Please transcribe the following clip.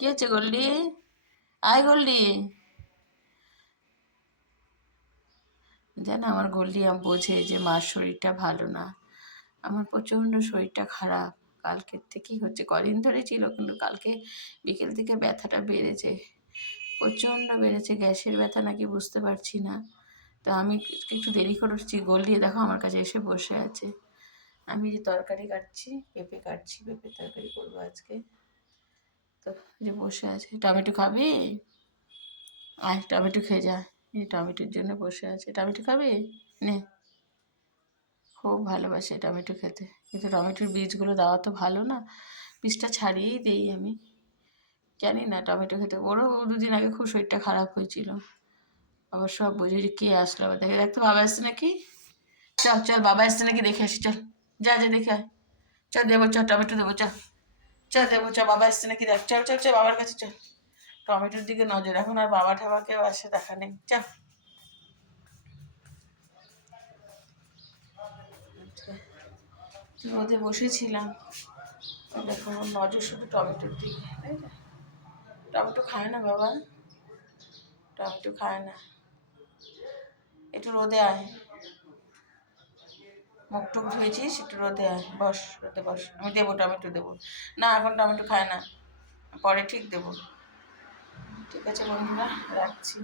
কি হচ্ছে গোল্ডি? আয় গোল্ডি। জানো আমার গোল্ডি বোঝে যে মার শরীরটা ভালো না। আমার প্রচণ্ড শরীরটা খারাপ, কালকের থেকেই হচ্ছে, কদিন ধরে ছিল কিন্তু কালকে বিকেল থেকে ব্যথাটা বেড়েছে, প্রচণ্ড বেড়েছে। গ্যাসের ব্যথা নাকি বুঝতে পারছি না। তো আমি একটু দেরি করে উঠছি, গোল্ডি দেখো আমার কাছে এসে বসে আছে। আমি যে তরকারি কাটছি, পেঁপে কাটছি, পেঁপে তরকারি করবো আজকে। তো যে বসে আছে, টমেটো খাবি? আয় টমেটো খেয়ে যা। এই টমেটোর জন্য বসে আছে, টমেটো খাবি? নে। খুব ভালোবাসে টমেটো খেতে, কিন্তু টমেটোর বীজগুলো দেওয়া তো ভালো না, বীজটা ছাড়িয়েই দিই আমি। জানি না টমেটো খেতে, ওরও 2 দিন আগে খুব শরীরটা খারাপ হয়েছিল। আবার সব বুঝে যে কে আসলো, আবার দেখে দেখতো বাবা এসছে নাকি। চল চল বাবা এসছে নাকি দেখে আসি, চল। যা যা দেখে আয়। চল দেবো, চল টমেটো দেবো, চল। চল দেবো, চল বাবা এসছে নাকি দেখ, চল চল চল বাবার কাছে চল। টমেটোর দিকে নজর, এখন আর বাবা ঠাবাকেও আসে দেখা নেই, চল। রোদে বসেছিলাম, দেখো ওর নজর শুধু টমেটোর দিকে, তাই না? টমেটো খায় না বাবা, টমেটো খায় না। একটু রোদে আয়, মুখ টুক ধুয়েছিস, একটু রোদে আয়, বস রোদে বস, আমি দেবো টমেটো দেবো। না এখন টমেটো খায় না, পরে ঠিক দেবো। ঠিক আছে বন্ধুরা, রাখছি।